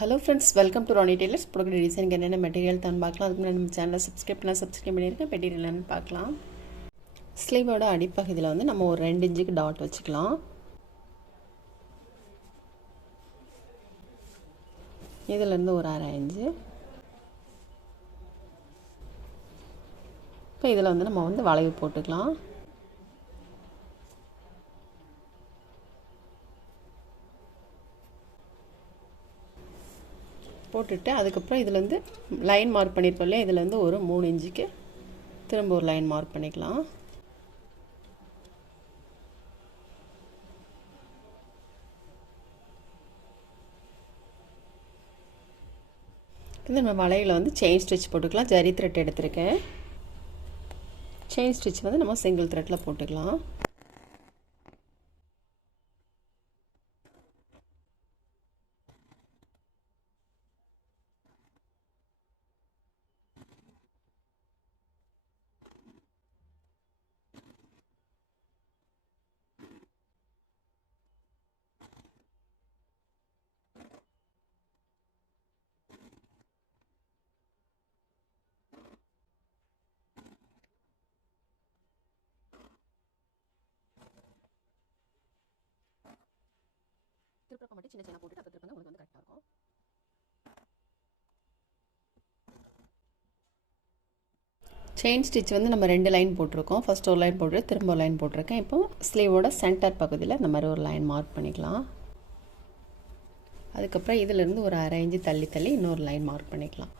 Hello friends, welcome to Ronnie Taylor's product design என்னென்ன material தான் பார்க்கலாம். அதுக்கு முன்னாடி நம்ம சேனலை சப்ஸ்கிரைப் பண்ணியிருக்கேன். மெட்டீரியல் என்னன்னு பார்க்கலாம். ஸ்லீவோட அடிப்பகுதியில் வந்து நம்ம ஒரு 2 இன்ச்சுக்கு டாட் வச்சுக்கலாம். இதிலேருந்து ஒரு 1/2 இன்ச்சு. இப்போ இதில் வந்து நம்ம வந்து வளைவு போட்டுக்கலாம். போட்டுட்டு அதுக்கப்புறம் இதில் வந்து லைன் மார்க் பண்ணியிருக்கோம் இல்லையா, இதில் வந்து ஒரு 3 இன்ச்சுக்கு திரும்ப ஒரு லைன் மார்க் பண்ணிக்கலாம். இந்த நம்ம வளைவில் வந்து செயின் ஸ்டிச் போட்டுக்கலாம். ஜரி த்ரெட் எடுத்திருக்கேன். செயின் ஸ்டிச் வந்து நம்ம சிங்கிள் த்ரெட்டில் போட்டுக்கலாம். திருப்பக்கம் மட்டும் சின்ன சின்ன போட்டுட்டு அப்போ திருப்பங்க உங்களுக்கு வந்து கரெக்டாக இருக்கும். செயின் ஸ்டிச் வந்து நம்ம 2 லைன் போட்டிருக்கோம். ஃபர்ஸ்ட் ஒரு லைன் போட்டு திரும்ப ஒரு லைன் போட்டிருக்கேன். இப்போ ஸ்லீவோட சென்டர் பகுதியில் இந்த மாதிரி ஒரு லைன் மார்க் பண்ணிக்கலாம். அதுக்கப்புறம் இதிலேருந்து ஒரு 1/2 இன்ச்சு தள்ளி இன்னொரு லைன் மார்க் பண்ணிக்கலாம்.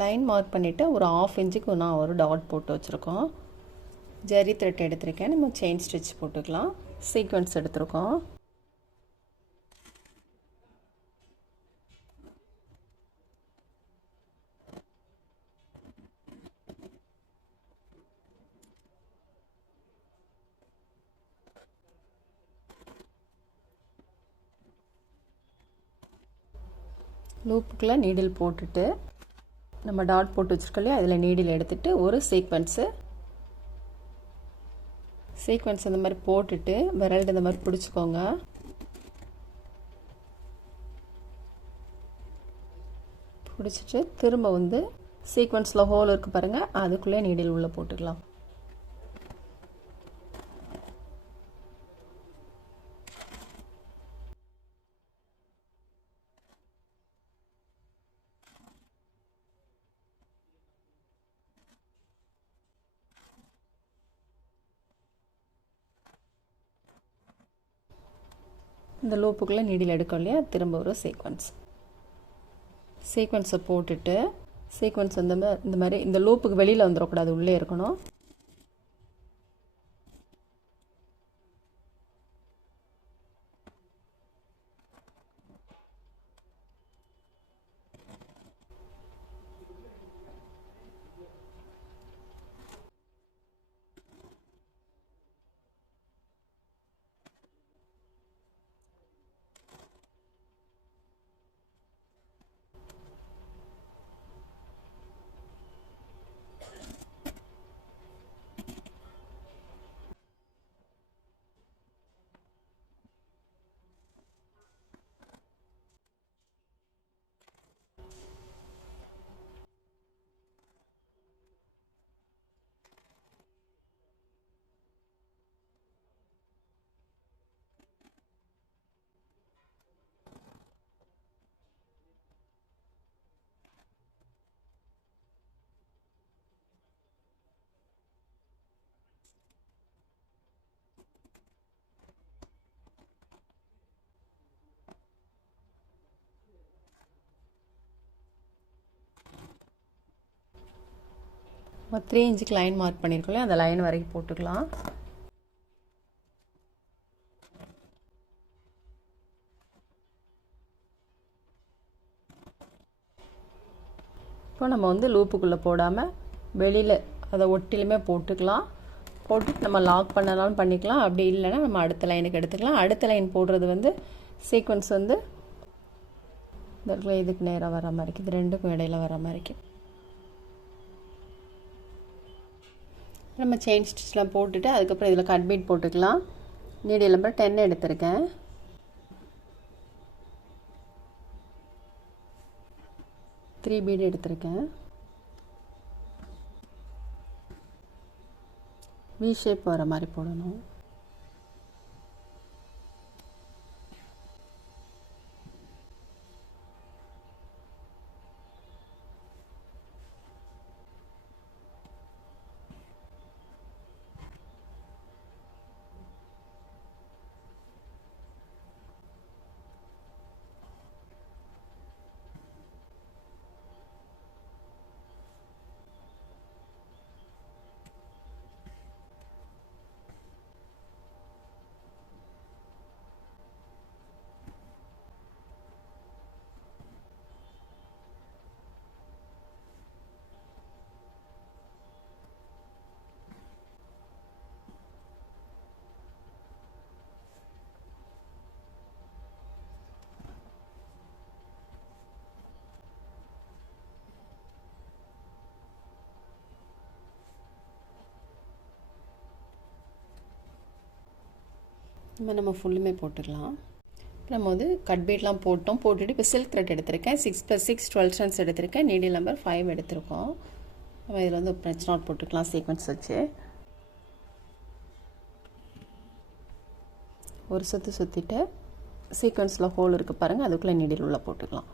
லைன் மார்க் பண்ணிவிட்டு ஒரு 1/2 இன்ச்சுக்கு நான் ஒரு டாட் போட்டு வச்சுருக்கோம். ஜரி த்ரெட் எடுத்திருக்கேன். நம்ம செயின் ஸ்டிச் போட்டுக்கலாம். சீக்வன்ஸ் எடுத்திருக்கோம். லூப்புக்குள்ளே நீடில் போட்டுட்டு நம்ம டாட் போட்டு வச்சுருக்கோம் இல்லையா, அதில் நீடில் எடுத்துகிட்டு ஒரு சீக்வன்ஸு இந்த மாதிரி போட்டுட்டு விரல்டு இந்த மாதிரி பிடிச்சிக்கோங்க. பிடிச்சிட்டு திரும்ப வந்து சீக்வன்ஸில் ஹோல் இருக்குது பாருங்கள், அதுக்குள்ளே நீடில் உள்ளே போட்டுக்கலாம். இந்த லூப்புக்குள்ளே நீடில் எடுக்கும் இல்லையா, திரும்ப ஒரு சீக்வன்ஸை போட்டுட்டு சீக்வன்ஸ் வந்து இந்த மாதிரி இந்த லூப்புக்கு வெளியில் வந்துடக்கூடாது, உள்ளே இருக்கணும். ஒரு 3 இன்ச்சுக்கு லைன் மார்க் பண்ணியிருக்கோம், அந்த லைன் வரைக்கும் போட்டுக்கலாம். இப்போ நம்ம வந்து லூப்புக்குள்ளே போடாமல் வெளியில் அதை ஒட்டிலுமே போட்டுக்கலாம். போட்டுட்டு நம்ம லாக் பண்ணனாலும் பண்ணிக்கலாம். அப்படி இல்லைன்னா நம்ம அடுத்த லைனுக்கு எடுத்துக்கலாம். அடுத்த லைன் போடுறது வந்து சீக்வன்ஸ் வந்து இந்த இடத்துல இதுக்கு நேராக வர மாதிரிக்கு, இது ரெண்டுக்கும் இடையில வர மாதிரிக்கு நம்ம செயின் ஸ்டிச்லாம் போட்டுட்டு அதுக்கப்புறம் இதில் கட் பீட் போட்டுக்கலாம். நீடில் நம்பர் 10 எடுத்திருக்கேன். 3 பீட் எடுத்திருக்கேன். வி ஷேப் வர மாதிரி போடணும். நம்ம ஃபுல்லுமே போட்டுக்கலாம். நம்ம வந்து கட் பீட்லாம் போட்டுட்டு இப்போ சில்க் த்ரெட் எடுத்திருக்கேன். 6 + 6 12 ஸ்டான்ஸ் எடுத்திருக்கேன். நீடில் நம்பர் 5 எடுத்திருக்கோம். நம்ம இதில் வந்து ஃப்ரெஞ்ச் நாட் போட்டுக்கலாம் சீக்வன்ஸ் வச்சு. ஒரு சுற்றிட்டு சீக்வன்ஸில் ஹோல் இருக்குது பாருங்கள், அதுக்குள்ளே நீடில் உள்ள போட்டுக்கலாம்.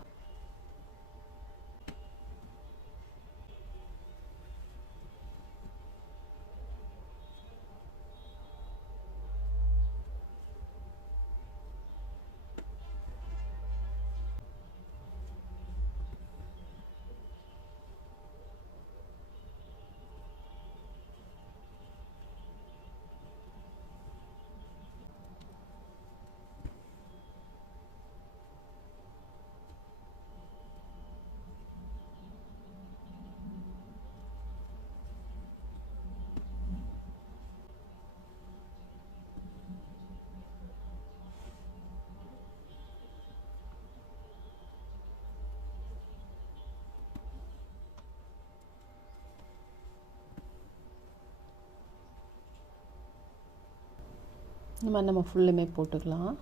இந்த மாதிரி நம்ம ஃபுல்லுமே போட்டுக்கலாம்.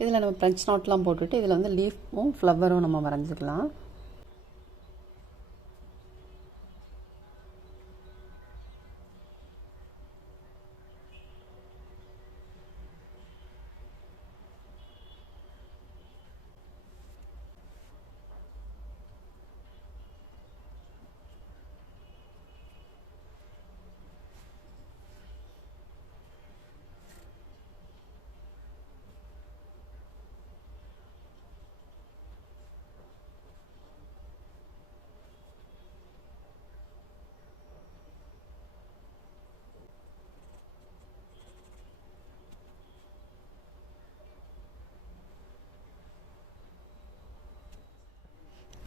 இதில் நம்ம ஃப்ரெஞ்ச் நாட்லாம் போட்டுட்டு இதில் வந்து லீஃபும் ஃப்ளவரும் நம்ம வரைஞ்சிக்கலாம்.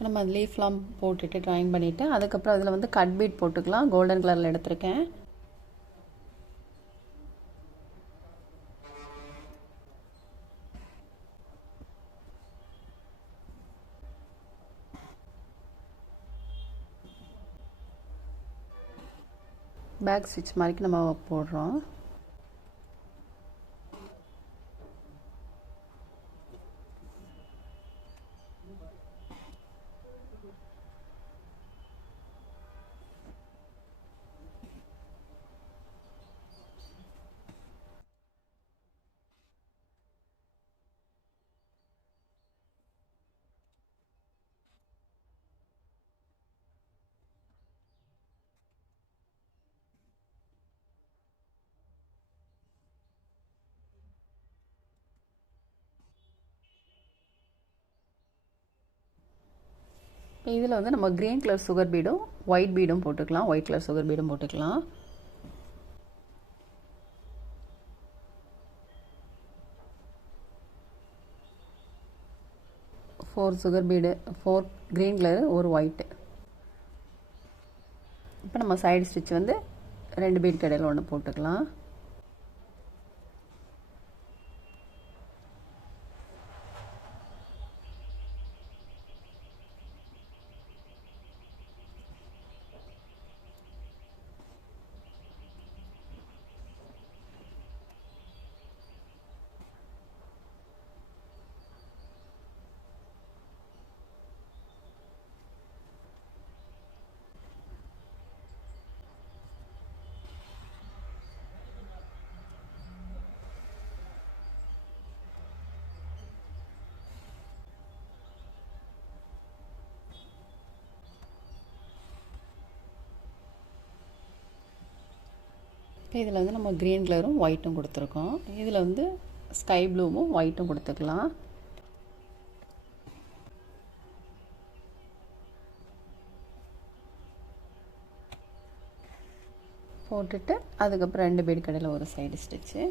நம்ம லீஃப்லாம் போட்டுட்டு ட்ராயிங் பண்ணிவிட்டு அதுக்கப்புறம் அதில் வந்து கட் பீட் போட்டுக்கலாம். கோல்டன் கலரில் எடுத்திருக்கேன். பேக் ஸ்டிச் மாதிரி நம்ம போடுறோம். இப்போ இதில் வந்து நம்ம க்ரீன் கலர் சுகர் பீடும் ஒயிட் பீடும் போட்டுக்கலாம். ஒயிட் கலர் சுகர் பீடும் போட்டுக்கலாம். 4 சுகர் பீடு, 4 க்ரீன் கலரு, ஒரு ஒயிட்டு. இப்போ நம்ம சைடு ஸ்டிச் வந்து 2 பீட் கடையில் ஒன்று போட்டுக்கலாம். இப்போ இதில் வந்து நம்ம க்ரீன் கலரும் ஒயிட்டும் கொடுத்துருக்கோம். இதில் வந்து ஸ்கை ப்ளூவும் ஒயிட்டும் கொடுத்துக்கலாம். போட்டுட்டு அதுக்கப்புறம் 2 பீட் கடையில் ஒரு side stitch.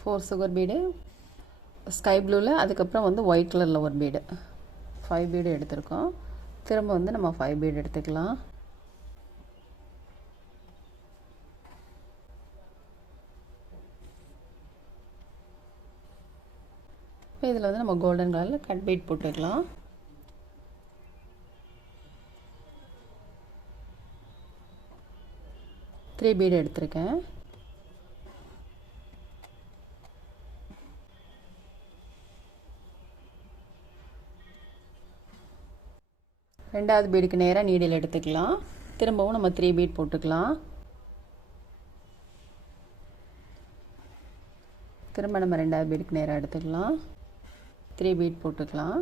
Four sugar bead sky ப்ளூவில், அதுக்கப்புறம் வந்து ஒயிட் கலரில் ஒரு பீடு, 5 பீடு எடுத்திருக்கோம். திரும்ப வந்து நம்ம 5 பீடு எடுத்துக்கலாம். இப்போ இதில் வந்து நம்ம கோல்டன் கலரில் கட் பீட் போட்டுக்கலாம். த்ரீ பீடு எடுத்திருக்கேன். ரெண்டாவது பீடுக்கு நேராக நீடில் எடுத்துக்கலாம். திரும்பவும் நம்ம 3 பீட் போட்டுக்கலாம். திரும்ப நம்ம ரெண்டாவது பீடுக்கு நேராக எடுத்துக்கலாம். 3 பீட் போட்டுக்கலாம்.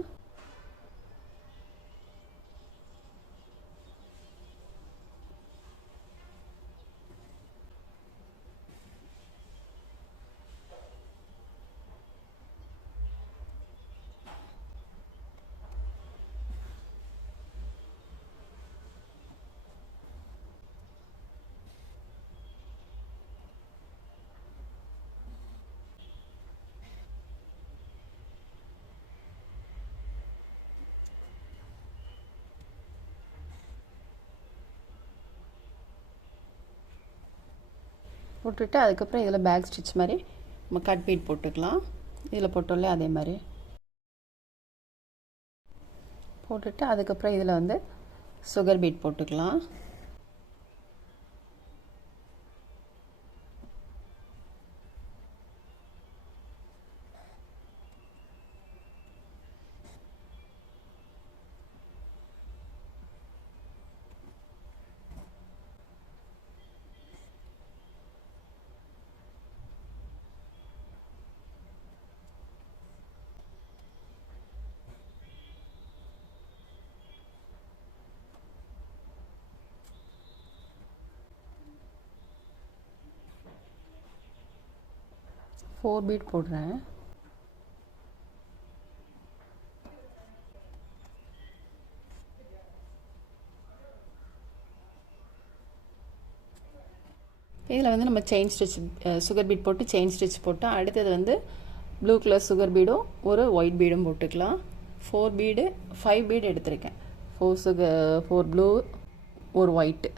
போட்டுட்டு அதுக்கப்புறம் இதில் பேக் ஸ்டிச் மாதிரி நம்ம கட் பீட் போட்டுக்கலாம். இதில் போட்டோம்ல அதே மாதிரி போட்டுட்டு அதுக்கப்புறம் இதில் வந்து சுகர் பீட் போட்டுக்கலாம். ஃபோர் பீட் போடுறேன். இதில் வந்து நம்ம செயின் ஸ்டிச் சுகர் பீட் போட்டு செயின் ஸ்டிச் போட்டோம். அடுத்தது வந்து ப்ளூ கலர் சுகர் பீடும் ஒரு ஒயிட் பீடும் போட்டுக்கலாம். 4 பீடு 5 பீடு எடுத்திருக்கேன். 4 ப்ளூ ஒரு ஒயிட்டு.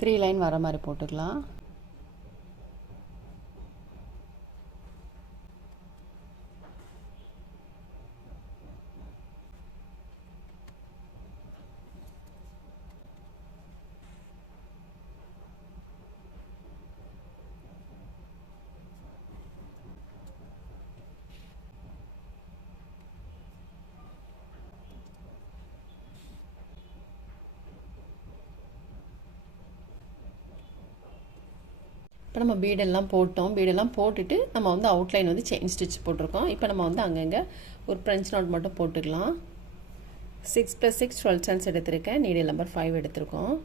த்ரீ லைன் வர மாதிரி போட்டுக்கலாம். இப்போ நம்ம பீடெல்லாம் போட்டோம். பீடெல்லாம் போட்டுட்டு நம்ம வந்து அவுட்லைன் வந்து செயின் ஸ்டிச் போட்டிருக்கோம். இப்போ நம்ம வந்து அங்கங்கே ஒரு ஃப்ரெஞ்ச் நாட் மட்டும் போட்டுக்கலாம். 6 + 6 12 சென்ஸ் எடுத்திருக்கேன். நீடில் நம்பர் 5 எடுத்திருக்கோம்.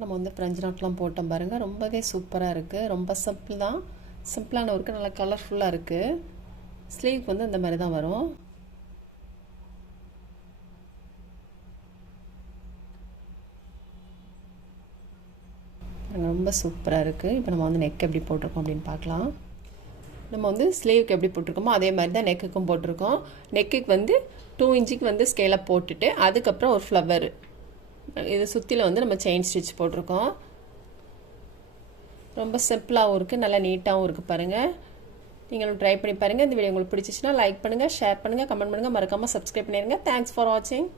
நம்ம வந்து ஃப்ரெஞ்ச் நாட்லாம் போட்டோம் பாருங்கள். ரொம்பவே சூப்பராக இருக்குது. ரொம்ப சிம்பிள் தான். சிம்பிளான ஒர்க்கு, நல்லா கலர்ஃபுல்லாக இருக்குது. ஸ்லீவ் வந்து இந்த மாதிரி தான் வரும். ரொம்ப சூப்பராக இருக்குது. இப்போ நம்ம வந்து நெக் எப்படி போட்டிருக்கோம் அப்படின்னு பார்க்கலாம். நம்ம வந்து ஸ்லீவுக்கு எப்படி போட்டிருக்கோமோ அதே மாதிரி தான் நெக்குக்கும் போட்டிருக்கோம். நெக்குக்கு வந்து 2 இன்ச்சுக்கு வந்து ஸ்கேலை போட்டுட்டு அதுக்கப்புறம் ஒரு ஃப்ளவர் இது சுற்றில வந்து நம்ம செயின் ஸ்டிச் போட்டிருக்கோம். ரொம்ப சிம்பிளாகவும் இருக்குது, நல்லா நீட்டாகவும் இருக்குது பாருங்கள். நீங்களும் ட்ரை பண்ணி பாருங்கள். இந்த வீடியோ உங்களுக்கு பிடிச்சிச்சுன்னா லைக் பண்ணுங்கள், ஷேர் பண்ணுங்கள், கமெண்ட் பண்ணுங்கள், மறக்காமல் சப்ஸ்கிரைப் பண்ணிடுங்க. தேங்க்ஸ் ஃபார் வாட்சிங்.